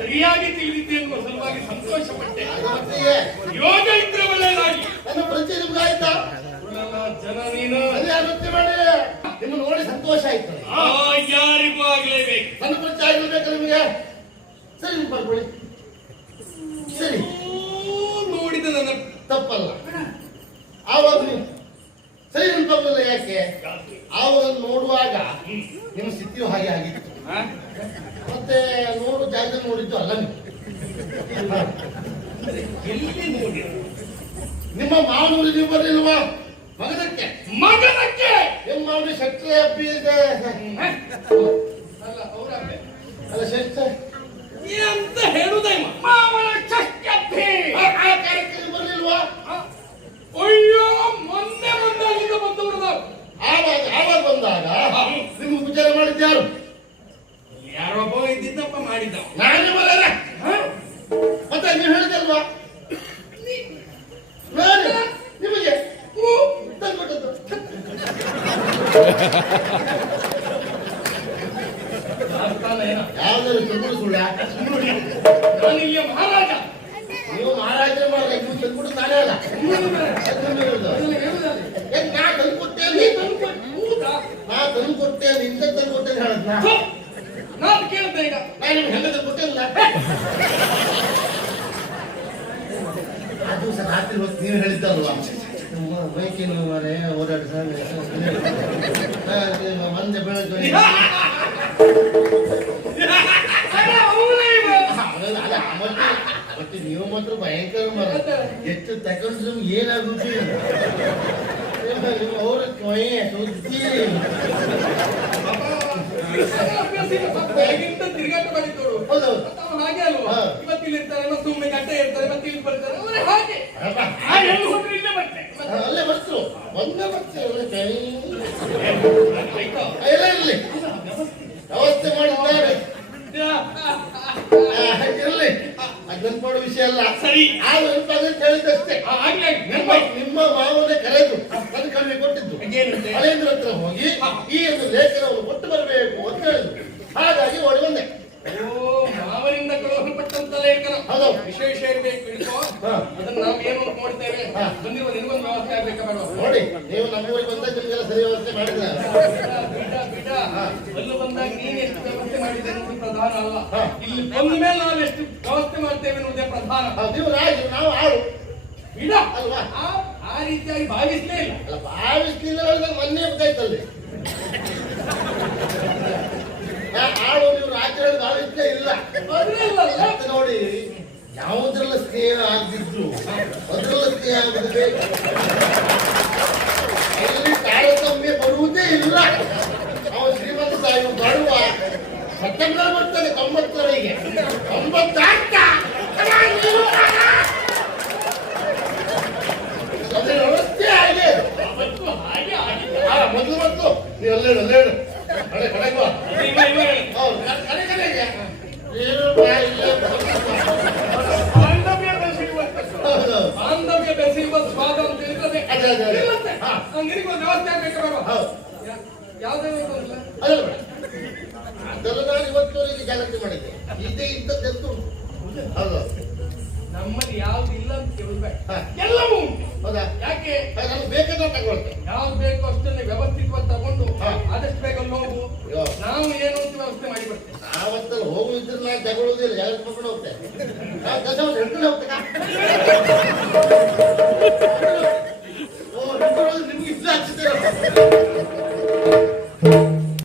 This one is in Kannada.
ಸರಿಯಾಗಿ ತಿಳಿದಿದ್ದೆ ಎನ್ನುವ ಸಲುವಾಗಿ ಸಂತೋಷ ಪಟ್ಟೆ. ಮತ್ತೆಯೇ ಯೋಗ ಇದ್ರೆ ಒಳ್ಳೆಯದಾಗಿ. ನನ್ನ ಪರಿಚಯ ನಿಮ್ಗೆ ಆಯ್ತಾ? ಜನ ನೀನು ಅದೇ ನೃತ್ಯ ಮಾಡಿ ನಿಮ್ಮ ನೋಡಿ ಸಂತೋಷ ಆಯ್ತು. ಯಾರಿಗೂ ಆಗ್ಲೇಬೇಕು. ನನ್ನ ಪರಿಚಯ ಆಗಿರ್ಬೇಕು ನಿಮಗೆ. ಸರಿ ನೀವು ಬರ್ಕೊಳ್ಳಿ. ಸರಿ ನೋಡಿದ ನನ್ನ ತಪ್ಪಲ್ಲ. ಆವಾಗ ನೀವು ಸರಿ ನೆನಪಾಗಲ್ಲ. ಯಾಕೆ? ಆವಾಗ ನೋಡುವಾಗ ನಿಮ್ಮ ಸ್ಥಿತಿಯು ಹಾಗೆ ಆಗಿತ್ತು. ಮತ್ತೆ ನೋಡು ಜಾಗದಲ್ಲಿ ನೋಡಿದ್ದು ಅಲ್ಲ ನೀವು. ಎಲ್ಲಿ ನೋಡಿ ನಿಮ್ಮ ಮಾವನೂರಿಗೆ ನೀವು ಬರಲಿಲ್ವಾ? ಮಗದಕ್ಕೆ ಮಗನಕ್ಕೆ ನಿಮ್ಮ ಮಾವನ ಶಕ್ತಿ ಅಭ್ಯದ ಅಲ್ಲ ಅವರ ಅಲ್ಲ ಶಕ್ತಿ ಅಂತ ಹೇಳುದೇ ಮಾವನ ಶಕ್ತಿ. ಆ ಕಾರ್ಯಕ್ರಮ ಬರಲಿಲ್ವಾ? ಅಯ್ಯೋ ಮೊನ್ನೆ ಅಲ್ಲಿಂದ ಬಂದವರು ನಾವು. ಆವಾಗ ಬಂದಾಗ ನಿಮ್ಗೆ ಉಪಚಾರ ಮಾಡಿದ್ಯಾರು? ಯಾರೊಬ್ಬ ಇದ್ದಿದ್ದಪ್ಪ ಮಾಡಿದ್ದ. ನಾನೇ ಬರಲ್ಲ. ಮತ್ತೆ ನೀವು ಹೇಳಿದಲ್ವಾ ನಾನು ನಿಮಗೆ ತಂದ್ಕೊಟ್ಟದ್ದು. ಯಾವ್ದಾದ್ರು ತಂದ್ಕೊಡು ಸುಳ್ಳ? ನಾನು ಇಲ್ಲಿಯ ಮಹಾರಾಜ. ನೀವು ಮಹಾರಾಜರ ಮಾಡಲ್ಲ. ನೀವು ತಂದ್ಕೊಟ್ಟು ನಾನೇ ಅಲ್ಲ. ನಾ ತಂದ್ಕೊಟ್ಟೇನೆ. ನಾ ತಂದ್ಕೊಟ್ಟೇನೆ ಇಂತ ತಂದ್ಕೊಟ್ಟೇನೆ ಹೇಳದ್ನ ನಾನು ಕೇಳ್ದೆ ಈಗ. ನಾನು ನಿಮ್ಗೆ ಹೆಂಗ ತಂದ್ಕೊಟ್ಟೇನಿಲ್ಲ. ಅದು ಸಹ ರಾತ್ರಿ ಹೊತ್ತು ನೀವು ಹೇಳಿದ್ದಲ್ವಾ ಬೈಕಿನ ಮನೆ ಓಡಾಡಿ ಮಂದೆ ಬೆಳಗ್ಗೆ ಮತ್ತೆ ನೀವು ಮಾತ್ರ ಭಯಂಕರ ಮರ. ಎಷ್ಟು ತಗೊಂಡ್ರು ಏನಾಗುತ್ತೆ ಅವ್ರ ಸುದ್ದಿ ತಿರುಗಾಟ ಮಾಡಿದ್ದವರು. ಹಾಗೆ ಅಲ್ವಾ? ಇವತ್ತಿಲ್ಲಿ ಇರ್ತಾರೆ, ಸುಮ್ಮನೆ ಗಂಟೆ ಇರ್ತಾರೆ, ಮತ್ತೆ ಇಲ್ಲಿ ಬರ್ತಾರೆ. ಅವರೇ ಹಾಗೆ ಅಲ್ಲೇ ಬರ್ತು ಒಂದೇ ಬರ್ತೀವಿ. ಇರಲಿ ವ್ಯವಸ್ಥೆ ಮಾಡಿದ್ದಾರೆ. ಇರಲಿ ಅದು ನೆನ್ಪಾಡೋ ವಿಷಯ ಅಲ್ಲ. ಸರಿ ಆ ನೆನಪಾಗ ಹೇಳಿದಷ್ಟೇ. ನಿಮ್ಮ ಮಾವನೇ ಕರೆದು ನನ್ನ ಕಡಿಮೆ ಕೊಟ್ಟಿದ್ದು ಹಳೇಂದ್ರ ಹತ್ರ ಹೋಗಿ ಈ ಒಂದು ಲೇಖನವನ್ನು ಕೊಟ್ಟು ಬರಬೇಕು ಅಂತ ಹೇಳಿದ್ರು. ಹಾಗಾಗಿ ಓಡಿ ಬಂದೆ. ಮಾವನಿಂದ ಕಳುಹಿಸಲ್ಪಟ್ಟಂತ ಲೇಖನ ವಿಶೇಷ ಇರಬೇಕು. ಅದನ್ನ ನಾವು ಏನು ನೋಡ್ತೇವೆ. ಬಂದಿರುವ ನಿಮಗೊಂದು ವ್ಯವಸ್ಥೆ ಆಗ್ಬೇಕಾ ಬೇಡ? ನೋಡಿ ನೀವು ನಮ್ಮೂರಿಗೆ ಬಂದಾಗ ನಿಮಗೆಲ್ಲ ಸರಿ ವ್ಯವಸ್ಥೆ ಮಾಡಿದ್ದಾರೆ. ಅಲ್ಲಿ ಬಂದಾಗ ನೀನು ಎಷ್ಟು ವ್ಯವಸ್ಥೆ ಮಾಡಿದೆ ಅನ್ನೋದು ಪ್ರಧಾನ ಅಲ್ಲ. ಇಲ್ಲಿ ಬಂದ ಮೇಲೆ ನಾವು ಎಷ್ಟು ವ್ಯವಸ್ಥೆ ಮಾಡ್ತೇವೆ ಅನ್ನೋದೇ ಪ್ರಧಾನ. ನೀವು ರಾಜು ನಾವು ಆಳು ಬಿಡ ಅಲ್ವಾ? ಆ ರೀತಿಯಾಗಿ ಭಾವಿಸಲೇ ಇಲ್ಲ. ಅಲ್ಲ ಭಾವಿಸ್ಲಿಲ್ಲ ಮೊನ್ನೆ ಗೊತ್ತಾಯ್ತಲ್ಲಿ. ಆಳು ನೀವು ರಾಜ್ಯದಲ್ಲಿ ಭಾವಿಸ್ಲೇ ಇಲ್ಲ. ನೋಡಿ ಯಾವುದ್ರಲ್ಲ ಸ್ನೇಹ ಆಗಿದ್ರು ಅದ್ರಲ್ಲ ಸ್ನೇಹ ಆಗಬೇಕು. ಅಲ್ಲಿ ತಾರತಮ್ಯ ಬರುವುದೇ ಇಲ್ಲ. ಅವನು ಶ್ರೀಮಂತ ಸಾಹೇಬ್ ಬರುವ ಸೆಪ್ಟೆಂಬರ್ ಬರ್ತಾನೆ 90ರವರೆಗೆ 90 ಅದ್ರ ವ್ಯವಸ್ಥೆ ಆಗಿದೆ. ಮೊದಲು ನೀವು ಅಲ್ಲೇಳು ಕಡೆ ಕಡೆಗೆ ಕಡೆಗೆ ಬಾಂಧವ್ಯ ಬೆಸೆಯುವ ಸ್ವಾದ ಅಂತ ಇರ್ತದೆ. ನಿನಗೊಂದು ವ್ಯವಸ್ಥೆ ಆಗ್ಬೇಕಾಗ ಯಾವ್ದಾದ್ರು ಅದೆಲ್ಲ ನಾನು ಇವತ್ತುವರೆಗೆ ಜಾಗೃತಿ ಮಾಡಿದ್ದೆ. ಇದೇ ಇಂಥದ್ದೆಂತೂ ಹೌದು ನಮ್ಮಲ್ಲಿ ಯಾವ್ದು ಇಲ್ಲ ಅಂತ ಕೇಳ್ಬೇಡ. ಎಲ್ಲವೂ ಉಂಟು. ಹೌದಾ? ಯಾಕೆ ನಮ್ಗೆ ಬೇಕಾದ ತಗೊಳ್ತೆ. ಯಾವ್ದು ಬೇಕು ಅಷ್ಟನ್ನೇ ವ್ಯವಸ್ಥಿತವಾಗಿ ತಗೊಂಡು ಆದಷ್ಟು ಬೇಗ ಹೋಗು. ನಾವು ಏನು ಅಂತ ವ್ಯವಸ್ಥೆ ಮಾಡಿ ಬರ್ತೇವೆ. ನಾವತ್ತಲ್ಲಿ ಹೋಗುದಿದ್ರೆ ನಾನು ತಗೊಳ್ಳೋದಿಲ್ಲ. ಜಾಗೃತಿ ಮಕ್ಕಳು ಹೋಗ್ತೇವೆ. ನಾವು ಕೆಲಸ ಹಿಡ್ಕೊಂಡು ಹೋಗ್ತೇವೆ. ನಿಮ್ಗೆ ಇಷ್ಟ ಆಗ್ತಿದ್ದೀರ